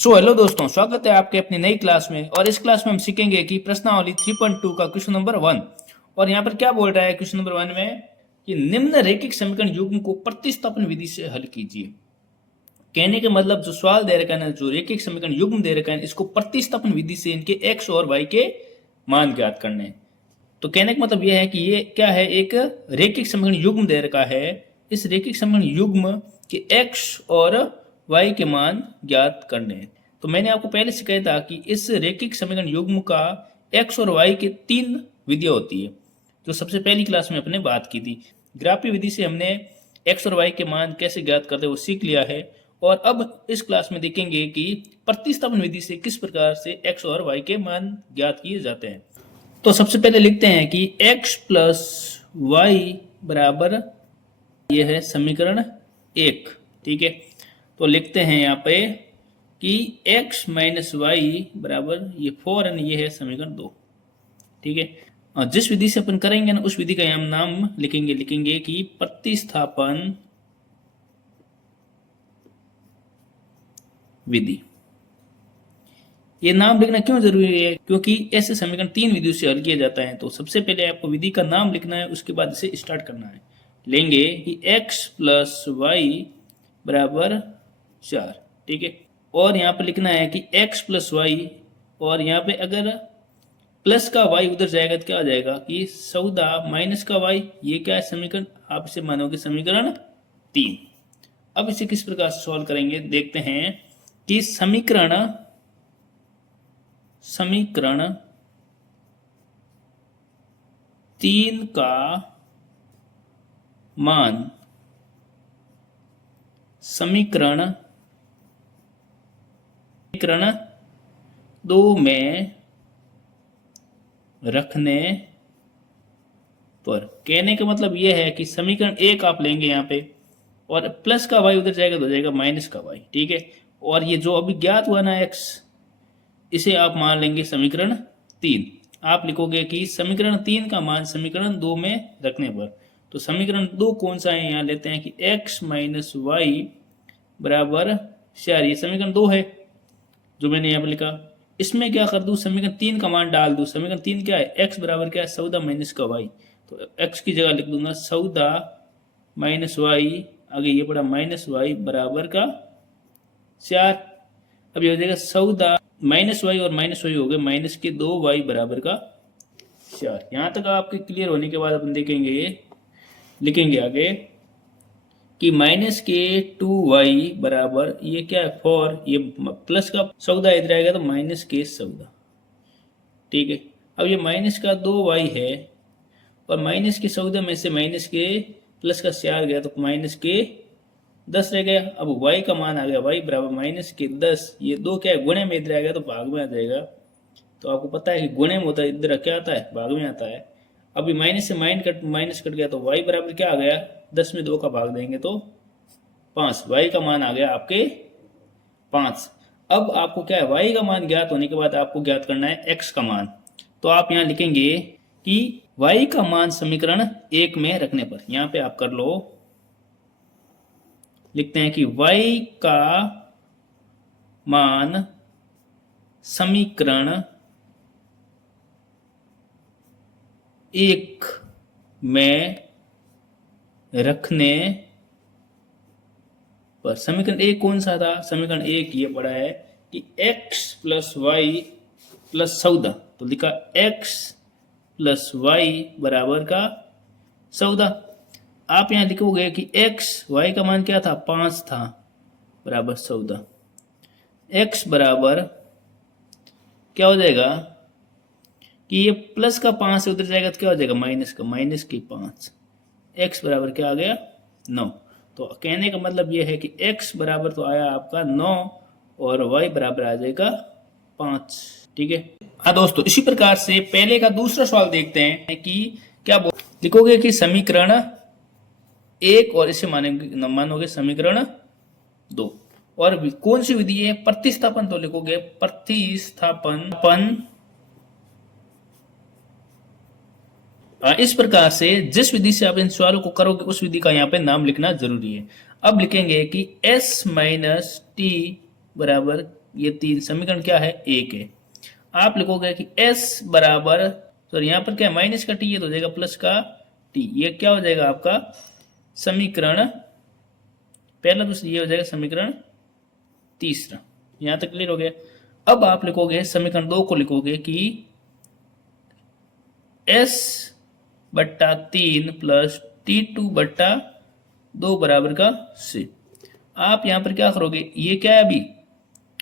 Hello दोस्तों, स्वागत है आपके अपनी नई क्लास में। और इस क्लास में हम सीखेंगे कि प्रश्नावली 3.2 का क्वेश्चन नंबर 1। और यहाँ पर क्या बोल रहा है क्वेश्चन नंबर 1 में कि निम्न रैखिक समीकरण युग्म को प्रतिस्थापन विधि से हल कीजिए। कहने के मतलब जो सवाल दे रखा है ना, जो रैखिक समीकरण युग्म दे रखा है, इसको प्रतिस्थापन विधि से इनके एक्स और वाई के मान ज्ञात करने हैं। तो कहने का मतलब यह है कि ये क्या है, एक रैखिक समीकरण युग्म दे रखा है। इस रैखिक समीकरण युग्म के एक्स और वाई के मान ज्ञात करने हैं। तो मैंने आपको पहले सिखाया था कि इस रैखिक समीकरण युग्म का एक्स और वाई के 3 विधियां होती है, जो सबसे पहली क्लास में अपने बात की थी। ग्राफी विधि से हमने एक्स और वाई के मान कैसे ज्ञात करते हैं वो सीख लिया है। और अब इस क्लास में देखेंगे कि प्रतिस्थापन विधि से किस प्रकार से एक्स और वाई के मान ज्ञात किए जाते हैं। तो सबसे पहले लिखते हैं कि x प्लस वाई बराबर ये है समीकरण 1। ठीक है, तो लिखते हैं यहाँ पे कि x माइनस वाई बराबर ये 4 और ये है समीकरण 2। ठीक है, और जिस विधि से अपन करेंगे ना, उस विधि का हम नाम लिखेंगे कि प्रतिस्थापन विधि। ये नाम लिखना क्यों जरूरी है? क्योंकि ऐसे समीकरण 3 विधियों से हल किया जाता है। तो सबसे पहले आपको विधि का नाम लिखना है, उसके बाद इसे स्टार्ट करना है। लेंगे कि x प्लस वाई बराबर 4। ठीक है, और यहाँ पे लिखना है कि x प्लस वाई, और यहाँ पे अगर प्लस का y उधर जाएगा तो क्या आ जाएगा कि 14 माइनस का y। ये क्या है समीकरण, आप इसे मानोगे समीकरण 3। अब इसे किस प्रकार से सॉल्व करेंगे देखते हैं कि समीकरण 3 का मान समीकरण 2 में रखने पर। कहने का मतलब यह है कि समीकरण 1 आप लेंगे यहाँ पे, और प्लस का y उधर जाएगा तो हो जाएगा माइनस का y। ठीक है, और ये जो अभी ज्ञात हुआ ना x, इसे आप मान लेंगे समीकरण 3। आप लिखोगे कि समीकरण 3 का मान समीकरण 2 में रखने पर। तो समीकरण 2 कौन सा है, यहाँ लेते हैं कि x माइनस वाई बराबर 4। ये समीकरण 2 है जो मैंने यहाँ पर लिखा। इसमें क्या कर दूँ, समीकरण 3 का मान डाल दूँ। समीकरण 3 क्या है, x बराबर क्या है 14 माइनस का y। तो x की जगह लिख दूंगा 14 माइनस वाई, आगे ये पड़ा माइनस वाई बराबर का 4। अब ये हो जाएगा 14 माइनस वाई और माइनस वाई हो गए माइनस के 2y बराबर का 4। यहाँ तक आपके क्लियर होने के बाद अपन लिखेंगे आगे कि माइनस के 2y बराबर ये क्या है 4। ये प्लस का 14 इधर आएगा तो माइनस के 14। ठीक है, अब ये माइनस का 2y है, और माइनस के 14 में से माइनस के प्लस का 4 गया तो माइनस के 10 रह गया। अब y का मान आ गया y बराबर माइनस के 10। ये 2 क्या है, गुणे में इधर आएगा तो भाग में आ जाएगा। तो आपको पता है कि गुणे में होता है, इधर क्या आता है, भाग में आता है। अभी माइनस से माइनस कट गया तो y बराबर क्या आ गया, 10 में 2 का भाग देंगे तो 5। y का मान आ गया आपके 5। अब आपको क्या है, y का मान ज्ञात होने के बाद आपको ज्ञात करना है x का मान। तो आप यहाँ लिखेंगे कि y का मान समीकरण 1 में रखने पर। यहाँ पे आप कर लो, लिखते हैं कि y का मान समीकरण 1 में रखने पर। समीकरण 1 कौन सा था, समीकरण 1 ये पड़ा है कि x प्लस वाई प्लस 14। तो लिखा x प्लस वाई बराबर का 14। आप यहाँ लिखोगे कि x, y का मान क्या था 5 था, बराबर 14। x बराबर क्या हो जाएगा कि ये प्लस का 5 से उधर जाएगा तो क्या हो जाएगा माइनस का, माइनस के 5। x बराबर क्या आ गया 9। तो कहने का मतलब ये है कि x बराबर तो आया आपका 9 और y बराबर आ जाएगा 5। ठीक है, हाँ दोस्तों, इसी प्रकार से पहले का दूसरा सवाल देखते हैं कि क्या लिखोगे कि समीकरण 1 और इसे मानोगे समीकरण 2। और कौन सी विधि है, प्रतिस्थापन। तो लिखोगे प्रतिस्थापन इस प्रकार से जिस विधि से आप इन सवालों को करोगे उस विधि का यहाँ पे नाम लिखना जरूरी है। अब लिखेंगे कि s माइनस टी बराबर ये 3 समीकरण क्या है, 1 है। आप लिखोगे कि s बराबर, सॉरी यहाँ पर क्या है, माइनस का t, ये तो हो जाएगा प्लस का t। ये क्या हो जाएगा आपका समीकरण पहला, दूसरा, ये हो जाएगा समीकरण तीसरा। यहाँ तक क्लियर हो गया। अब आप लिखोगे समीकरण 2 को लिखोगे कि s बट्टा 3 प्लस T2 बट्टा 2 बराबर का c। आप यहाँ पर क्या करोगे, ये क्या है अभी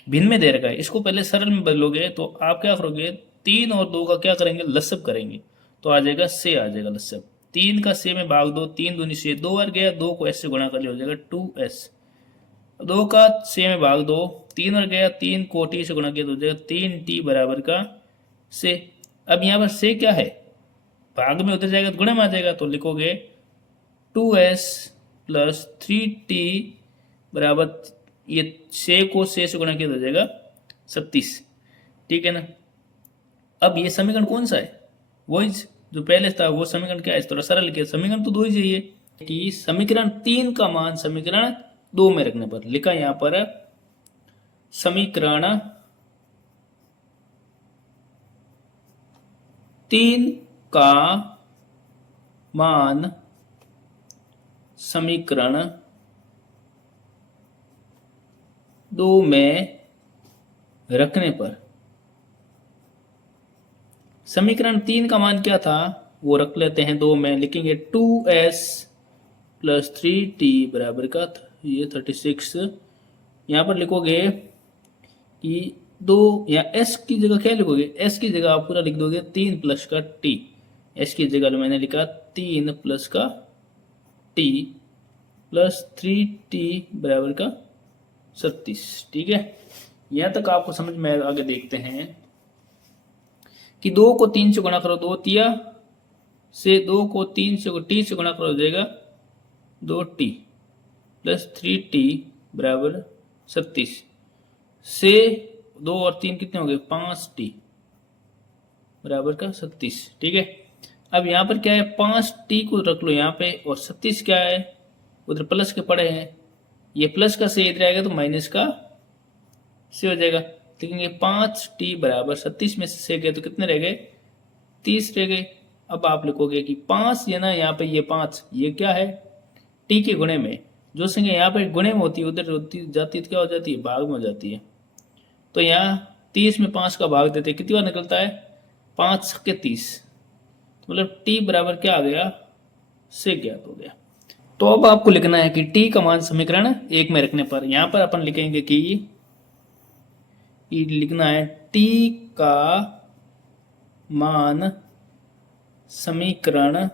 भिन्न में दे रखा है, इसको पहले सरल में बदलोगे तो आप क्या करोगे, 3 और 2 का क्या करेंगे, लसब करेंगे, तो आ जाएगा से, आ जाएगा लसब। 3 का से में भाग दो, 3 दूनी से 2 बार गया, 2 को s से गुणा कर लिया, हो जाएगा 2s। 2 का से में भाग दो, 3 और गया, 3 को t से गुणा किया तो हो जाएगा 3t बराबर का से। अब यहाँ पर से क्या है, भाग में उधर जाएगा तो गुणा में आ जाएगा, तो लिखोगे 2s प्लस 3t बराबर, ये से को से गुणा किया तो हो जाएगा 36। ठीक है ना। अब ये समीकरण कौन सा है, वही जो पहले था, वो समीकरण क्या है, थोड़ा सरल किया, समीकरण तो 2 ही चाहिए कि समीकरण 3 का मान समीकरण 2 में रखने पर लिखा यहाँ पर समीकरण 3 का मान समीकरण 2 में रखने पर, समीकरण 3 का मान क्या था वो रख लेते हैं 2 में, लिखेंगे 2s प्लस 3t बराबर का ये 36। यहाँ पर लिखोगे कि 2, या s की जगह क्या लिखोगे, s की जगह आप पूरा लिख दोगे 3 प्लस का t, s की जगह मैंने लिखा 3 प्लस का t प्लस 3t बराबर का 36। ठीक है, यहाँ तक आपको समझ में, आगे देखते हैं कि 2 को 3 से गुणा करो, 2 तिया से, 2 को 3 से t से गुणा करो, हो जाएगा 2t प्लस 3t बराबर 36 से 2 और 3 कितने हो गए, 5t बराबर का 36। ठीक है, अब यहाँ पर क्या है, 5t को रख लो यहाँ पे, और 36 क्या है, उधर प्लस के पड़े हैं, ये प्लस का से इधर आएगा तो माइनस का से हो जाएगा। लिखेंगे 5t बराबर 36 में से गए तो कितने रह गए, 30 रह गए। अब आप लिखोगे कि 5 ये ना, यहाँ पे ये 5, ये क्या है t के गुणे में, जो संख्या यहाँ पे गुणे में होती है उधर होती जाती है तो क्या हो जाती है, भाग में हो जाती है। तो यहाँ 30 में 5 का भाग देते कितनी बार निकलता है, 5 के 30, मतलब t बराबर क्या आ गया, से ज्ञात हो गया। तो अब आपको लिखना है कि t का मान समीकरण 1 में रखने पर, यहाँ पर अपन लिखेंगे कि लिखना है t का मान समीकरण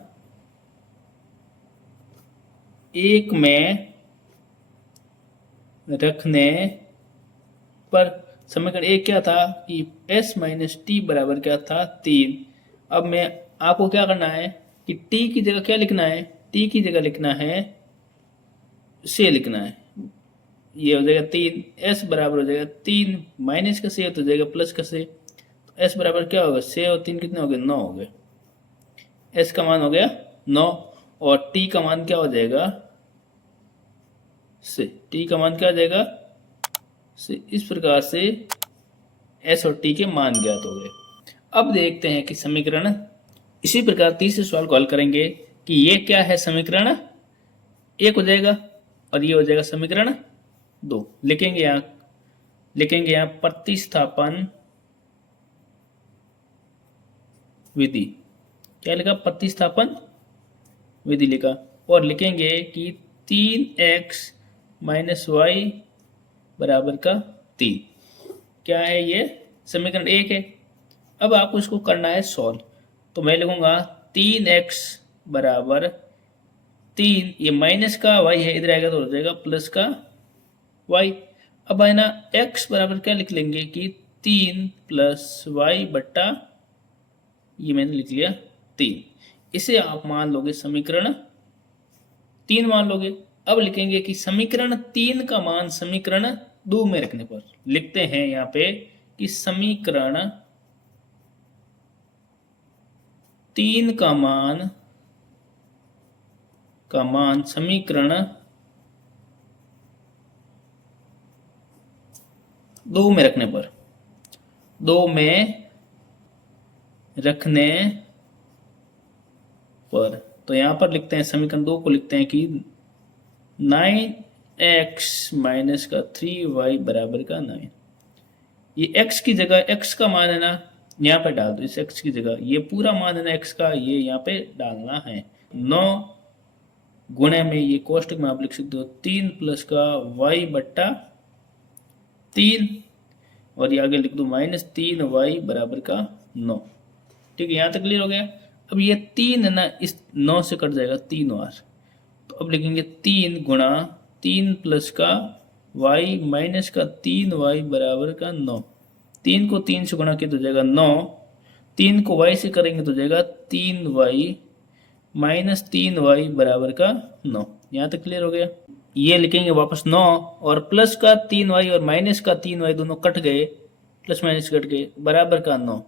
1 में रखने पर। समीकरण 1 क्या था कि s माइनस टी बराबर क्या था, 3। अब मैं आपको क्या करना है कि t की जगह क्या लिखना है, t की जगह लिखना है से लिखना है, ये हो जाएगा 3, s बराबर हो जाएगा 3 माइनस का से तो हो जाएगा प्लस का से, तो s बराबर क्या होगा, से और 3 कितने हो गए, 9 हो गए। s का मान हो गया 9 और t का मान क्या हो जाएगा, से, t का मान क्या हो जाएगा से। इस प्रकार से s और t के मान ज्ञात हो गए। अब देखते हैं कि समीकरण, इसी प्रकार तीसरे सवाल को हल करेंगे कि ये क्या है, समीकरण 1 हो जाएगा और ये हो जाएगा समीकरण 2। लिखेंगे यहाँ प्रतिस्थापन विधि, क्या लिखा, प्रतिस्थापन विधि लिखा, और लिखेंगे कि 3x माइनस वाई बराबर का 3। क्या है ये, समीकरण 1 है। अब आपको इसको करना है सॉल्व, तो मैं लिखूंगा 3x बराबर 3, ये माइनस का y है, इधर आएगा तो हो जाएगा प्लस का y। अब है ना x बराबर क्या लिख लेंगे कि 3 प्लस वाई बट्टा, ये मैंने लिख लिया 3। इसे आप मान लोगे समीकरण 3 मान लोगे। अब लिखेंगे कि समीकरण 3 का मान समीकरण 2 में रखने पर, लिखते हैं यहाँ पे कि समीकरण 3 का मान समीकरण 2 में रखने पर, 2 में रखने पर, तो यहाँ पर लिखते हैं समीकरण 2 को लिखते हैं कि 9x माइनस का 3y बराबर का 9। ये x की जगह x का मान है ना, यहाँ पे डाल दो इस x की जगह, ये पूरा मान है ना x का, ये यहाँ पे डालना है। 9 गुणे में ये कोष्टक में आप लिख सकते हो 3 प्लस का y बट्टा 3, और ये आगे लिख दो माइनस 3y बराबर का 9। ठीक है, यहाँ तक क्लियर हो गया। अब ये 3 है ना, इस 9 से कट जाएगा 3 और, तो अब लिखेंगे 3 गुणा 3 प्लस का y माइनस का 3y बराबर का 9। 3 को 3 से गुणा किया तो जाएगा 9, 3 को y से करेंगे तो जाएगा 3y माइनस 3y बराबर का 9। यहाँ तक क्लियर हो गया। ये लिखेंगे वापस 9 और प्लस का 3y और माइनस का 3y दोनों कट गए, प्लस माइनस कट गए, बराबर का 9।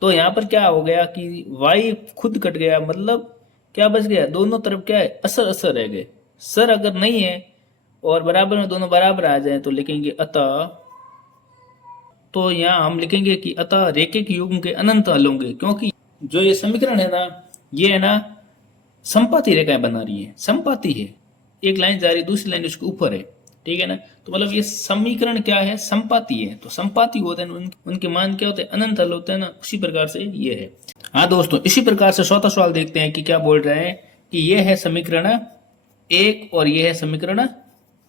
तो यहाँ पर क्या हो गया कि y खुद कट गया, मतलब क्या बच गया, दोनों तरफ क्या है, असर असर रह गए। सर अगर नहीं है और बराबर में दोनों बराबर आ जाए तो लिखेंगे अतः, तो यहाँ हम लिखेंगे कि अतः रेखिक युग्म के अनंत हल होंगे, क्योंकि जो ये समीकरण है ना, ये है ना समपाती रेखाएं बना रही है, समपाती है, एक लाइन जा रही दूसरी लाइन उसके ऊपर है, ठीक है ना। तो मतलब ये समीकरण क्या है, समपाती है। तो समपाती होते हैं उनके मान क्या होते हैं, अनंत हल होते हैं ना, उसी प्रकार से ये है। हाँ दोस्तों, इसी प्रकार से चौथा सवाल देखते हैं कि क्या बोल रहे हैं कि ये है समीकरण 1 और ये है समीकरण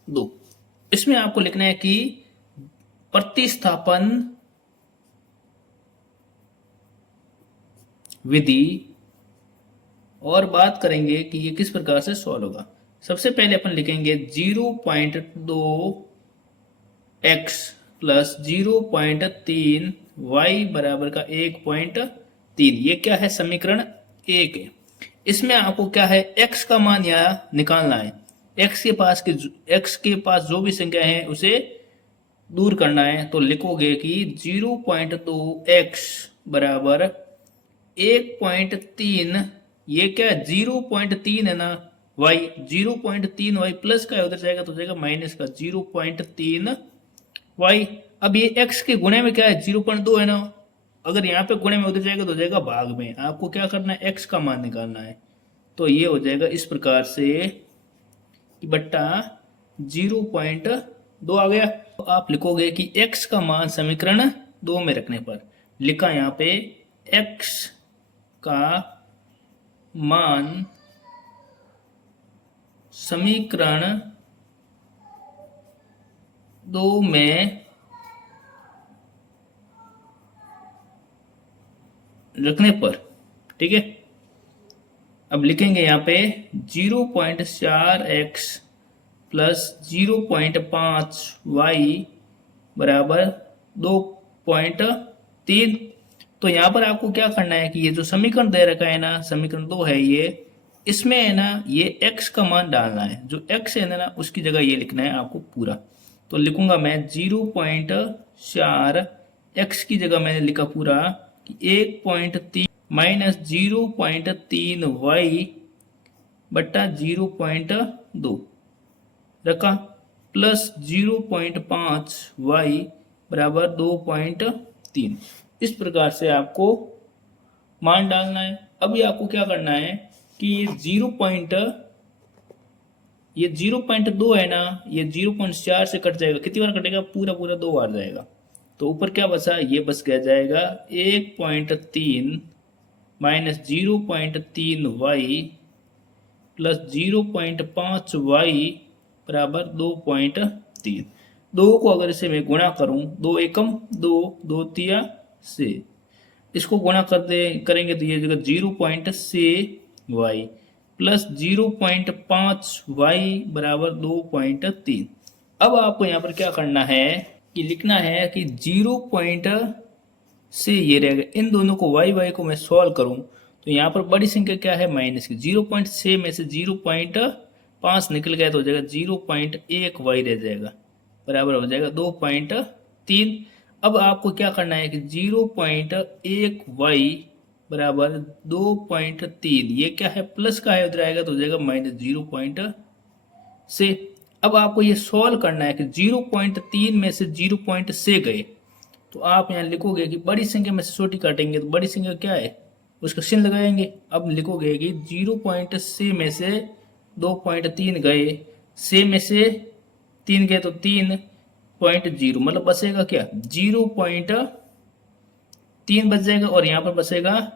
2। इसमें आपको लिखना है कि प्रतिस्थापन विधि, और बात करेंगे कि ये किस प्रकार से सॉल्व होगा। सबसे पहले अपन लिखेंगे 0.2x प्लस 0.3y बराबर का 1.3। ये क्या है, समीकरण 1 है। इसमें आपको क्या है, x का मान यहाँ निकालना है। x के पास जो भी संख्या है उसे दूर करना है। तो लिखोगे कि 0.2x बराबर 1.3, ये क्या है 0.3 है ना y, 0.3y प्लस का उधर जाएगा तो जाएगा माइनस का 0.3y। अब ये x के गुणे में क्या है 0.2 है ना, अगर यहाँ पे गुणे में उधर जाएगा तो जाएगा भाग में। आपको क्या करना है, x का मान निकालना है। तो ये हो जाएगा इस प्रकार से बट्टा 0.2 आ गया। तो आप लिखोगे कि x का मान समीकरण 2 में रखने पर, लिखा यहाँ पे x का मान समीकरण 2 में रखने पर, ठीक है। अब लिखेंगे यहाँ पे 0.4x प्लस 0.5y बराबर 2.3। तो यहाँ पर आपको क्या करना है कि ये जो समीकरण दे रखा है ना, समीकरण 2 है ये, इसमें है ना ये x का मान डालना है। जो x है ना उसकी जगह ये लिखना है आपको पूरा। तो लिखूंगा मैं 0.4, x की जगह मैंने लिखा पूरा कि 1.3 माइनस 0.3y बट्टा 0.2 रखा, प्लस 0.5y बराबर 2.3। इस प्रकार से आपको मान डालना है। अभी आपको क्या करना है कि ये 0.2 है ना, ये 0.4 से कट जाएगा, कितनी बार कटेगा, पूरा पूरा 2 बार जाएगा। तो ऊपर क्या बचा, ये बच गया जाएगा 1.3 माइनस 0.3y प्लस 0.5y बराबर 2.3। 2 को अगर इसे मैं गुणा करूं, 2 एकम 2, 2 तिया से, इसको गुणा करेंगे तो ये जगह 0.6y प्लस 0.5y बराबर 2.3। अब आपको यहाँ पर क्या करना है कि लिखना है कि 0. ये रहेगा, इन दोनों को y को मैं सॉल्व करूं तो यहाँ पर बड़ी संख्या क्या है, माइनस की। 0.6 में से 0.5 निकल गया तो हो जाएगा 0.1y रह जाएगा, बराबर हो जाएगा 2.3। अब आपको क्या करना है कि 0.1y बराबर 2.3, ये क्या है, प्लस का है, उधर आएगा तो हो जाएगा माइनस 0. अब आपको ये सॉल्व करना है कि 0.3 में से 0 पॉइंट से गए, तो आप यहाँ लिखोगे कि बड़ी संख्या में से छोटी काटेंगे तो बड़ी संख्या क्या है उसका चिन्ह लगाएंगे। अब लिखोगे कि 0 पॉइंट से में से 2.3 गए, से में से 3 गए तो 3.0, मतलब बचेगा क्या 0.3 बच जाएगा और यहाँ पर बचेगा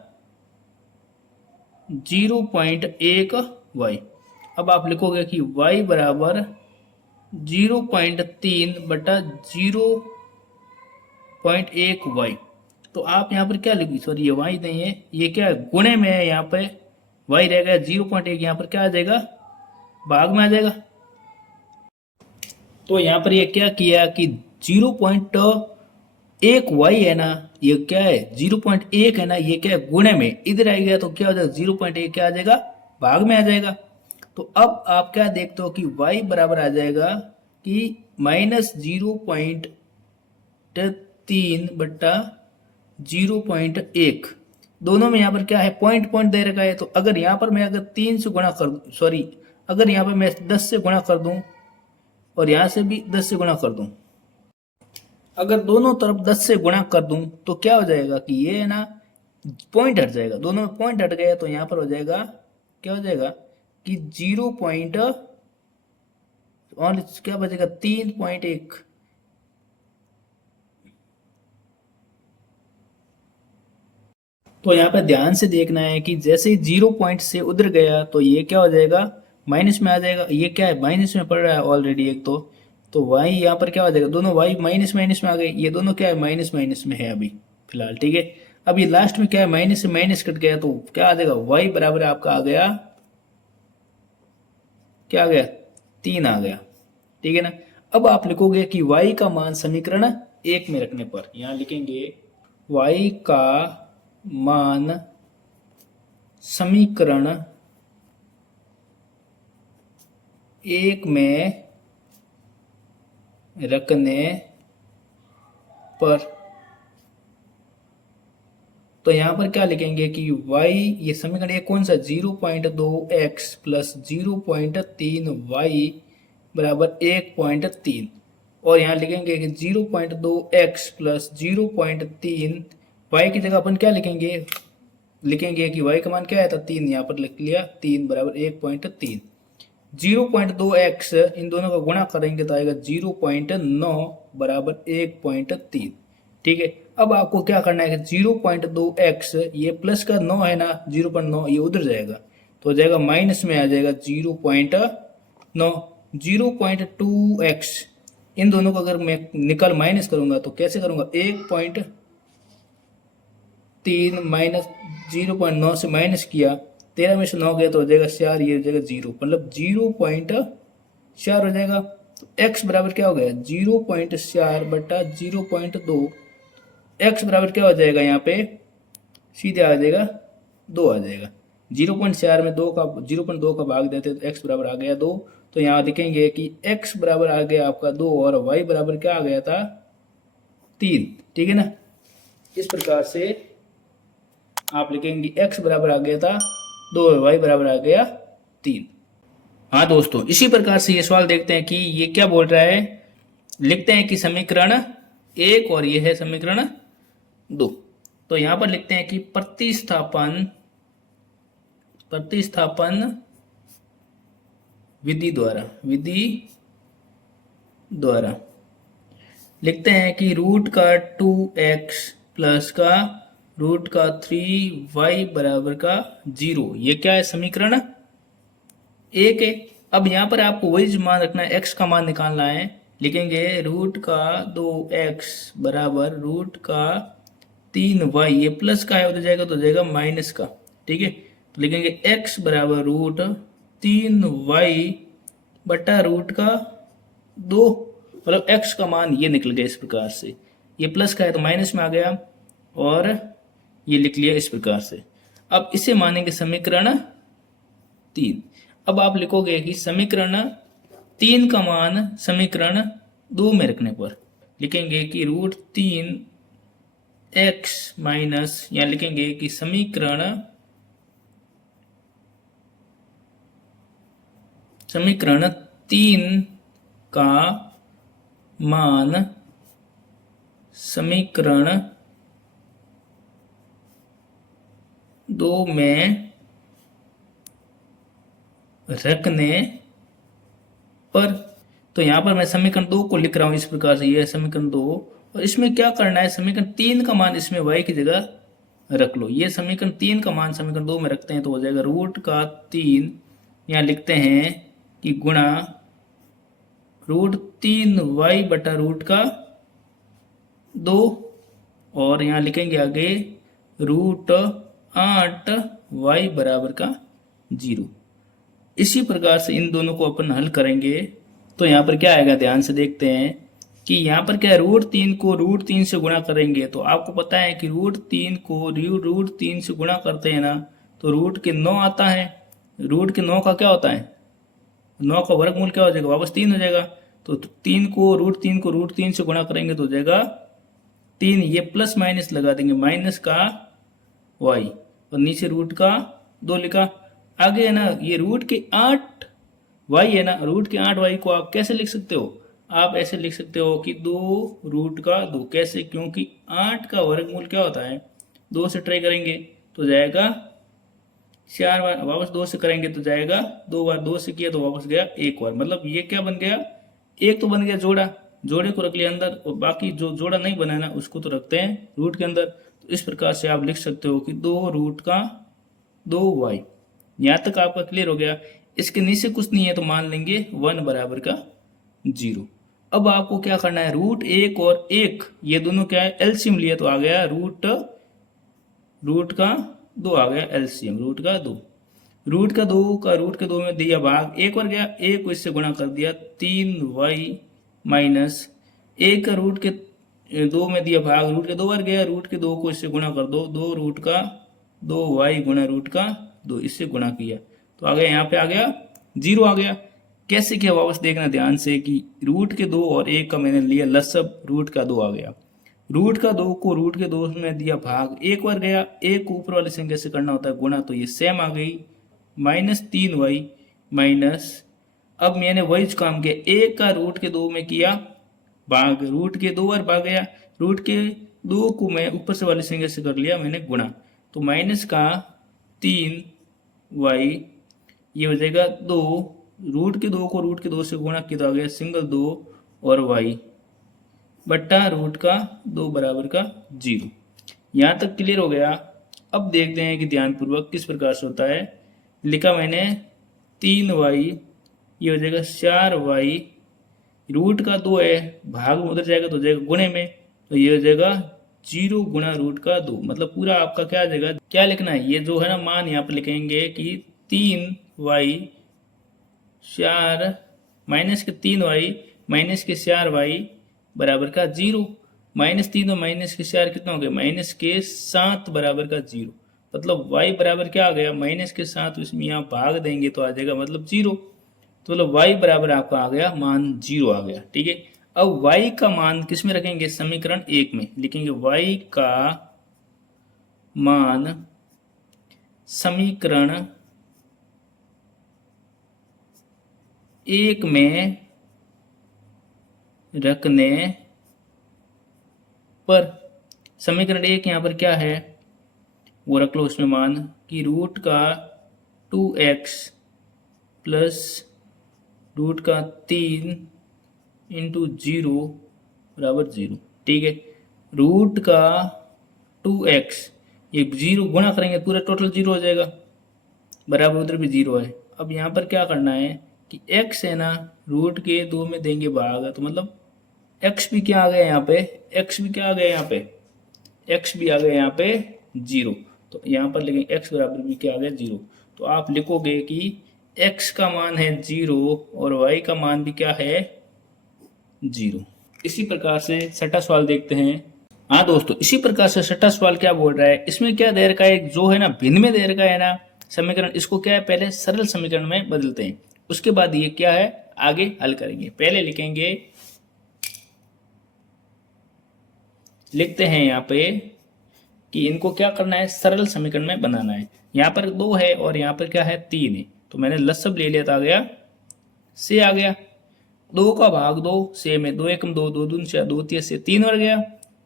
0.1 वाई। अब आप लिखोगे कि y बराबर 0.3 बटा 0.1 वाई। तो आप यहाँ पर क्या लिखोगे, सॉरी ये y नहीं है, ये क्या है गुणे में है, यहाँ पे y रहेगा 0.1, यहाँ पर क्या आ जाएगा भाग में आ जाएगा। तो यहाँ पर ये क्या किया कि 0.1 वाई है ना, ये क्या है 0.1 है ना, ये क्या है गुणे में, इधर आ गया तो क्या हो जाएगा 0.1 क्या आ जाएगा भाग में आ जाएगा। तो अब आप क्या देखते हो कि y बराबर आ जाएगा कि -0.3 बटा 0.1, दोनों में यहाँ पर क्या है पॉइंट पॉइंट दे रखा है। तो अगर यहाँ पर मैं अगर 3 से गुणा कर दूं, सॉरी अगर यहाँ पर मैं 10 से गुणा कर दूं और यहाँ से भी 10 से गुणा कर दूं, अगर दोनों तरफ 10 से गुणा कर दूं तो क्या हो जाएगा कि ये है ना पॉइंट हट जाएगा, दोनों में पॉइंट हट गया तो यहाँ पर हो जाएगा क्या हो जाएगा कि 0 पॉइंट और क्या बचेगा 3.1। तो यहाँ पे ध्यान से देखना है कि जैसे ही 0 पॉइंट से उधर गया तो ये क्या हो जाएगा माइनस में आ जाएगा, ये क्या है माइनस में पड़ रहा है ऑलरेडी एक तो y यहाँ पर क्या हो जाएगा, दोनों y माइनस माइनस में आ गए, ये दोनों क्या है माइनस माइनस में है अभी फिलहाल, ठीक है। अब ये लास्ट में क्या है माइनस से माइनस कट गया तो क्या आ जाएगा y बराबर आपका आ गया क्या आ गया 3 आ गया, ठीक है ना। अब आप लिखोगे कि y का मान समीकरण 1 में रखने पर, यहाँ लिखेंगे y का मान समीकरण 1 में रखने पर, तो यहाँ पर क्या लिखेंगे कि y, ये समीकरण एक कौन सा 0.2x प्लस 0.3y बराबर 1.3, और यहाँ लिखेंगे कि 0.2x प्लस 0.3 y की जगह अपन क्या लिखेंगे, लिखेंगे कि y का मान क्या आया था 3, यहाँ पर लिख लिया 3 बराबर 1.3। 0.2x इन दोनों का गुणा करेंगे तो आएगा 0.9 बराबर 1.3, ठीक है। अब आपको क्या करना है कि 0.2x ये प्लस का 9 है ना, 0.9 ये उधर जाएगा तो हो जाएगा माइनस में आ जाएगा 0.9। 0.2x इन दोनों को अगर मैं निकल माइनस करूंगा तो कैसे करूंगा 1.3 माइनस 0.9 से माइनस किया, 13 में से 9 गया तो हो जाएगा 4, ये हो जाएगा 0, मतलब 0.4 हो जाएगा। तो x बराबर क्या हो गया 0.4 बटा 0.2, x बराबर क्या हो जाएगा यहाँ पे सीधे आ जाएगा 2 आ जाएगा, 0.4 में 0.2 का भाग देते तो x बराबर आ गया 2। तो यहाँ लिखेंगे कि x बराबर आ गया आपका 2 और y बराबर क्या आ गया था 3, ठीक है ना। इस प्रकार से आप लिखेंगे x बराबर आ गया था 2 और y बराबर आ गया 3। हाँ दोस्तों, इसी प्रकार से ये सवाल देखते हैं कि ये क्या बोल रहा है। लिखते हैं कि समीकरण 1 और ये है समीकरण 2। तो यहां पर लिखते हैं कि प्रतिस्थापन विधि द्वारा लिखते हैं कि रूट का 2x प्लस का रूट का 3y बराबर का 0, ये क्या है समीकरण 1 है। अब यहाँ पर आपको वही मान रखना है, x का मान निकालना है। लिखेंगे रूट का 2x बराबर रूट का 3y, ये प्लस का है उधर जाएगा तो जाएगा माइनस का, ठीक है। तो लिखेंगे x बराबर रूट 3y बटा रूट का 2, मतलब x का मान ये निकल गया इस प्रकार से, ये प्लस का है तो माइनस में आ गया और ये लिख लिया इस प्रकार से। अब इसे मानेंगे समीकरण 3। अब आप लिखोगे कि समीकरण 3 का मान समीकरण 2 में रखने पर, लिखेंगे कि रूट 3x माइनस, यहाँ लिखेंगे कि समीकरण 3 का मान समीकरण 2 में रखने पर। तो यहाँ पर मैं समीकरण 2 को लिख रहा हूँ इस प्रकार से, यह है समीकरण 2, और इसमें क्या करना है, समीकरण 3 का मान इसमें y की जगह रख लो। ये समीकरण 3 का मान समीकरण 2 में रखते हैं तो हो जाएगा √3, यहाँ लिखते हैं कि गुणा √3y बटा √2, और यहाँ लिखेंगे आगे √8y बराबर का 0। इसी प्रकार से इन दोनों को अपन हल करेंगे तो यहाँ पर क्या आएगा, ध्यान से देखते हैं कि यहाँ पर क्या है, √3 को √3 से गुणा करेंगे तो आपको पता है कि √3 को √3 से गुणा करते हैं ना तो रूट के 9 आता है। रूट के 9 का क्या होता है, 9 का वर्गमूल क्या हो जाएगा, वापस 3 हो जाएगा। तो 3 को √3 से गुणा करेंगे तो हो जाएगा 3, ये प्लस माइनस लगा देंगे, माइनस का y और नीचे रूट का 2 लिखा। आगे है ना ये रूट के 8y है ना, रूट के 8y को आप कैसे लिख सकते हो, आप ऐसे लिख सकते हो कि 2√2। कैसे, क्योंकि 8 का वर्गमूल क्या होता है, 2 से ट्राई करेंगे तो जाएगा 4 बार, वापस 2 से करेंगे तो जाएगा 2 बार, 2 से किया तो वापस गया 1 बार। मतलब ये क्या बन गया, एक तो बन गया जोड़ा, जोड़े को रख लिया अंदर, और बाकी जो जोड़ा नहीं बना ना उसको तो रखते हैं रूट के अंदर। तो इस प्रकार से आप लिख सकते हो कि 2√2y। यहाँ तक आपका क्लियर हो गया। इसके नीचे कुछ नहीं है तो मान लेंगे 1 बराबर का 0। अब आपको क्या करना है, √1 और 1 ये दोनों क्या है, एलसीएम लिया तो आ गया रूट का 2 आ गया एलसीएम, रूट का 2 रूट के 2 में दिया भाग, 1 बार गया, 1 को इससे गुणा कर दिया 3y माइनस 1 का रूट के 2 में दिया भाग, रूट के 2 बार गया, रूट के 2 को इससे गुणा कर दो, 2√2y गुणा रूट का 2, इससे गुणा किया तो आ गया, यहाँ पे आ गया 0 आ गया। कैसे किया वापस देखना ध्यान से कि रूट के 2 और 1 का मैंने लिया लसब, रूट का 2 आ गया। रूट का 2 को रूट के 2 में दिया भाग, 1 बार गया, 1 को ऊपर वाली संख्या से करना होता है गुणा, तो ये सेम आ गई -3y माइनस, अब मैंने वही काम किया, 1 का रूट के 2 में किया भाग, रूट के 2 बार भाग गया, रूट के 2 को मैं ऊपर से वाली संख्या से कर लिया मैंने गुणा, तो माइनस का 3y, ये हो जाएगा 2, रूट के 2 को रूट के 2 से गुणा किया तो आ गया सिंगल 2 और y बट्टा रूट का 2 बराबर का 0। यहाँ तक क्लियर हो गया। अब देखते हैं कि ध्यानपूर्वक किस प्रकार से होता है। लिखा मैंने 3y, ये हो जाएगा 4y, रूट का 2 है, भाग में उधर जाएगा तो जाएगा गुणे में, तो ये हो जाएगा 0 गुणा रूट का 2। मतलब पूरा आपका क्या आ जाएगा, क्या लिखना है, ये जो है ना मान यहाँ पर लिखेंगे कि 3y 4 माइनस के 3y माइनस के 4y बराबर का 0, -3 और -4 कितना हो गया, -7 बराबर का 0। मतलब y बराबर क्या आ गया, -7, इसमें यहाँ भाग देंगे तो आ जाएगा मतलब 0। तो मतलब y बराबर आपका आ गया मान 0 आ गया। ठीक है, अब y का मान किस में रखेंगे, समीकरण 1 में लिखेंगे y का मान समीकरण 1 में रखने पर। समीकरण 1 यहाँ पर क्या है वो रख लो, उसमें मान कि रूट का 2x प्लस रूट का 3 इंटू 0 बराबर 0। ठीक है, रूट का 2x, ये 0 गुणा करेंगे पूरा टोटल 0 हो जाएगा, बराबर उधर भी 0 है। अब यहाँ पर क्या करना है कि x है ना, रूट के 2 में देंगे भाग, तो मतलब x भी क्या आ गया यहाँ पे, x भी क्या आ गया यहाँ पे, x भी आ गया यहाँ पे 0। तो यहाँ पर लिखेंगे x बराबर भी क्या आ गया 0। तो आप लिखोगे कि x का मान है 0 और y का मान भी क्या है 0। इसी प्रकार से छठा सवाल देखते हैं। हाँ दोस्तों, इसी प्रकार से छठा सवाल क्या बोल रहा है, इसमें क्या दे रखा है, जो है ना भिन्न में दे रखा है ना समीकरण, इसको क्या है पहले सरल समीकरण में बदलते हैं, उसके बाद ये क्या है आगे हल करेंगे। पहले लिखते हैं यहाँ पे कि इनको क्या करना है, सरल समीकरण में बनाना है। यहाँ पर 2 है और यहाँ पर क्या है 3 है, तो मैंने लसब ले लिया था, आ गया से आ गया। दो का भाग दो से में दो एकम दो, दो दून चार, दो तीन से तीन और गया।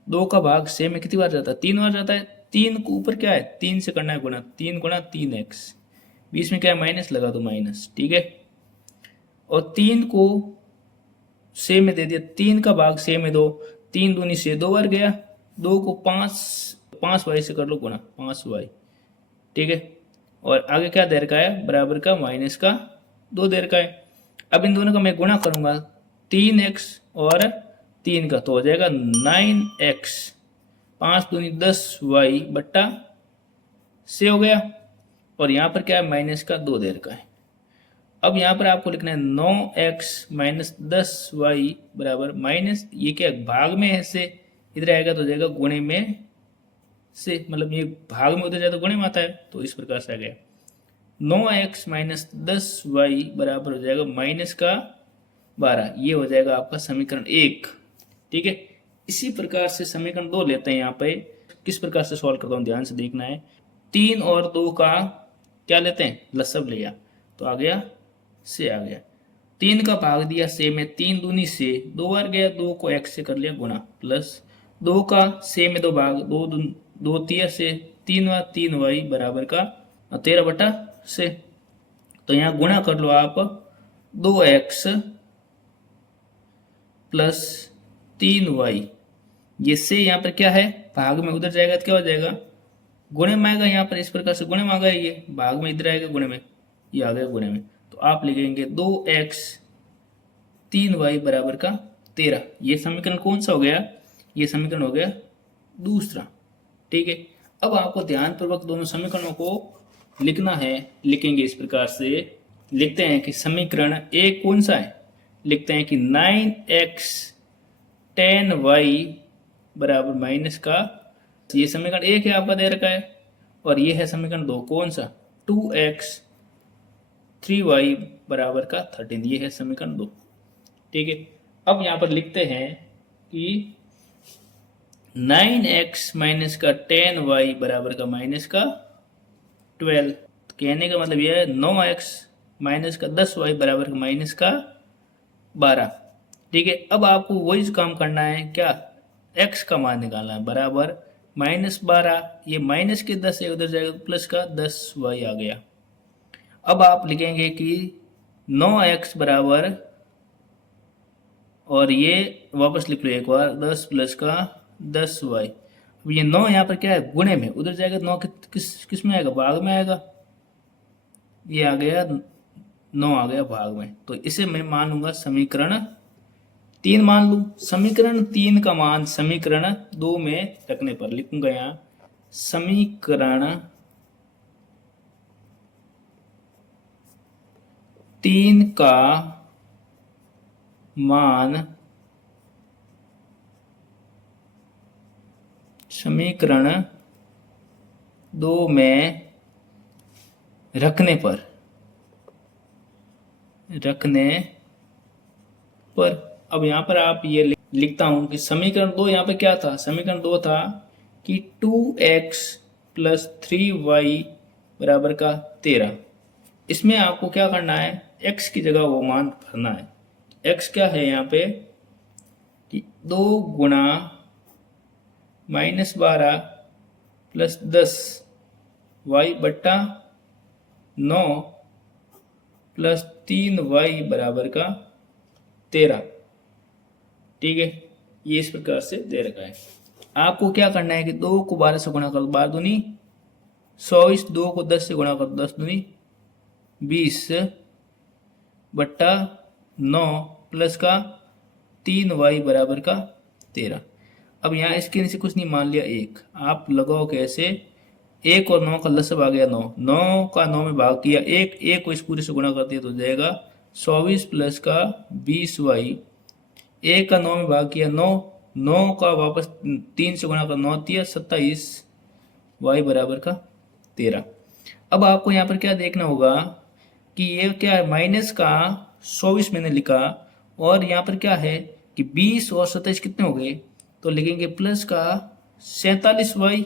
दो का भाग से में कितनी बार जाता है? तीन बार जाता है। तीन को ऊपर क्या है? तीन से करना है गुणा, तीन गुणा तीन एक्स, बीच में क्या है? माइनस लगा दो, माइनस, ठीक है। और तीन को से में दे दिया, तीन का भाग से में दो, तीन दूनी से दो बार गया। दो को पाँच, पाँच वाई से कर लो गुणा, पाँच वाई, ठीक है। और आगे क्या दे रखा है? बराबर का माइनस का दो दे रखा है। अब इन दोनों का मैं गुणा करूंगा, तीन एक्स और तीन का, तो हो जाएगा नाइन एक्स, पाँच दूनी दस वाई बट्टा से हो गया। और यहाँ पर क्या है? माइनस का दो दे रखा है। अब यहाँ पर आपको लिखना है नौ एक्स माइनस दस वाई बराबर माइनस, ये क्या भाग में है से, इधर आएगा तो हो जाएगा गुणे में से, मतलब ये भाग में उधर जाए तो गुणे में आता है, तो इस प्रकार से आ गया। नौ एक्स माइनस दस वाई बराबर हो जाएगा माइनस का बारह, ये हो जाएगा आपका समीकरण एक, ठीक है। इसी प्रकार से समीकरण दो लेते हैं। यहाँ पे किस प्रकार से सॉल्व करता हूँ, ध्यान से देखना है। तीन और दो का क्या लेते हैं? लसब लिया, तो आ गया से, आ गया। तीन का भाग दिया से में, तीन दूनी से दो बार गया, दो को एक्स से कर लिया गुणा, प्लस दो का से में दो भाग, दो दो तिया से, तीन वाई बराबर का 13 बटा से। तो यहाँ गुणा कर लो आप, दो एक्स प्लस तीन वाई, ये से यहाँ पर क्या है? भाग में उधर जाएगा तो क्या हो जाएगा? गुणे में आएगा। यहाँ पर इस प्रकार से गुणे में आ गया, ये भाग में इधर आएगा गुणे में, ये आ गया गुणे में। तो आप लिखेंगे दो एक्स तीन वाई बराबर का 13। ये समीकरण कौन सा हो गया? ये समीकरण हो गया दूसरा, ठीक है। अब आपको ध्यानपूर्वक दोनों समीकरणों को लिखना है। लिखेंगे इस प्रकार से, लिखते हैं कि समीकरण एक कौन सा है? लिखते हैं कि 9x 10y बराबर माइनस का, ये समीकरण एक है आपका दे रखा है। और ये है समीकरण दो, कौन सा? 2x 3y बराबर का 13, ये है समीकरण दो, ठीक है। अब यहाँ पर लिखते हैं कि 9x माइनस का 10y बराबर का माइनस का 12। कहने का मतलब यह है 9x माइनस का 10y बराबर का माइनस का 12, ठीक है। अब आपको वही काम करना है, क्या? x का मान निकालना है, बराबर -12, ये माइनस के 10 है, उधर जाएगा प्लस का 10y आ गया। अब आप लिखेंगे कि 9x बराबर, और ये वापस लिख लो एक बार, 10 प्लस का 10y। अब ये 9 यहाँ पर क्या है? गुणे में, उधर जाएगा 9 किस में आएगा? भाग में आएगा। ये आ गया 9 आ गया भाग में, तो इसे मैं मान लूंगा समीकरण तीन मान लूं। समीकरण तीन का मान समीकरण दो में रखने पर लिखूंगा यहाँ समीकरण तीन का मान समीकरण दो में रखने पर अब यहाँ पर आप ये लिखता हूं कि समीकरण दो, यहाँ पे क्या था? समीकरण दो था कि 2x प्लस 3y बराबर का 13। इसमें आपको क्या करना है? x की जगह वो मान भरना है। x क्या है यहाँ पे? कि 2 गुणा -12 प्लस 10 y बट्टा 9 प्लस 3y बराबर का 13, ठीक है। ये इस प्रकार से दे रखा है। आपको क्या करना है कि 2 को 12 से गुणा करो, 12 दूनी 24, 2 को 10 से गुणा करो, 10 दूनी 20 बट्टा 9 प्लस का 3y बराबर का 13। अब यहाँ इसके नीचे कुछ नहीं, मान लिया 1। आप लगाओ कैसे? 1 और 9 का लसब आ गया 9, 9 का 9 में भाग किया, 1 को इस पूरे से गुणा कर दिया तो जाएगा 24 प्लस का 20y। 1 का 9 में भाग किया 9, 9 का वापस 3 से गुणा कर, 9 तिया 27 y बराबर का 13। अब आपको यहाँ पर क्या देखना होगा कि ये क्या है? माइनस का 24 मैंने लिखा, और यहाँ पर क्या है कि 20 और 27 कितने हो गए? तो लिखेंगे प्लस का 47y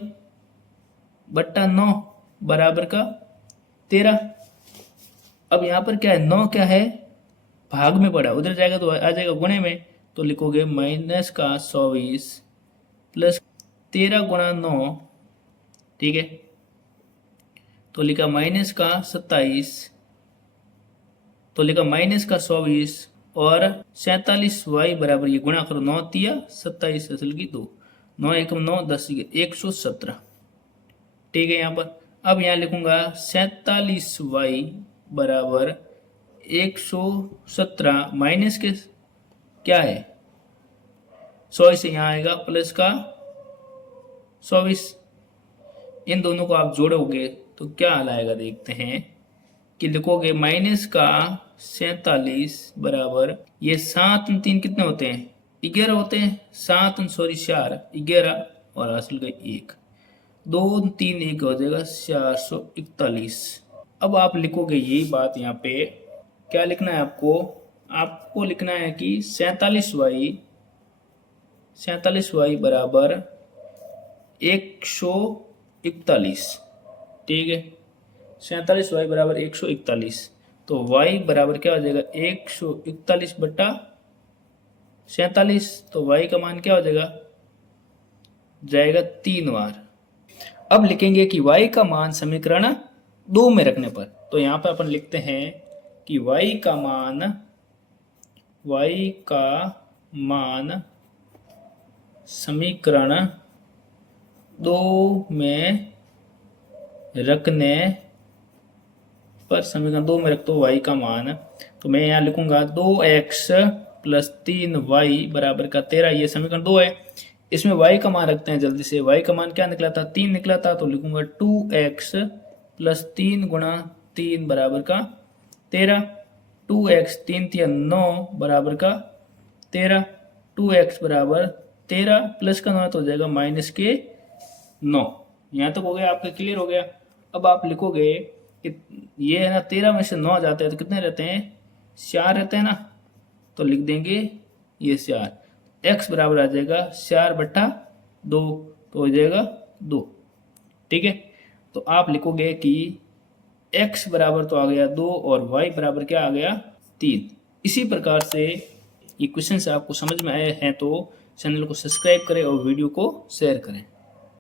बट्टा 9 बराबर का 13। अब यहाँ पर क्या है? 9 क्या है? भाग में पड़ा, उधर जाएगा तो आ जाएगा गुणे में, तो लिखोगे माइनस का 24 प्लस 13 गुणा 9, ठीक है। तो लिखा माइनस का 27, तो लिखा माइनस का 24 और 47y बराबर, ये गुणा करो, 9 तिया 27 असल की 2, 9 एकम 9 10 117, ठीक है। यहाँ पर अब यहाँ लिखूंगा 47y बराबर 117 माइनस के क्या है 100 से यहाँ आएगा प्लस का 24, इन दोनों को आप जोड़ोगे तो क्या हाल आएगा देखते हैं कि लिखोगे माइनस का 47 बराबर, ये 7 और 3 कितने होते हैं 11 होते हैं, 7 सॉरी 4 11 और हासिल का 1, 2 3 1 हो जाएगा 441। अब आप लिखोगे यही बात, यहाँ पे क्या लिखना है आपको लिखना है कि 47y बराबर 141, ठीक है। 47y बराबर 141, तो y बराबर क्या हो जाएगा 141 बटा 47, तो y का मान क्या हो जाएगा 3 बार। अब लिखेंगे कि y का मान समीकरण 2 में रखने पर, तो यहाँ पर अपन लिखते हैं कि y का मान समीकरण 2 में रखने पर, समीकरण 2 में रख दो y का मान, तो मैं यहाँ लिखूंगा 2x प्लस 3y बराबर का 13, ये समीकरण 2 है। इसमें y का मान रखते हैं जल्दी से, y का मान क्या निकला था 3 निकला था, तो लिखूंगा 2x प्लस 3 गुणा 3 बराबर का 13, 2x 3 3 9 बराबर का 13, 2x बराबर 13 प्लस का 9 तो हो जाएगा माइनस के 9। यहाँ तक हो गया, आपका क्लियर हो गया। अब आप लिखोगे कि ये है ना 13 में से 9 जाते हैं तो कितने रहते हैं 4 रहते हैं ना, तो लिख देंगे ये 4, x बराबर आ जाएगा 4 बटा 2, तो हो जाएगा 2, ठीक है। तो आप लिखोगे कि x बराबर तो आ गया 2 और y बराबर क्या आ गया 3। इसी प्रकार से ये क्वेश्चन से आपको समझ में आए हैं तो चैनल को सब्सक्राइब करें और वीडियो को शेयर करें।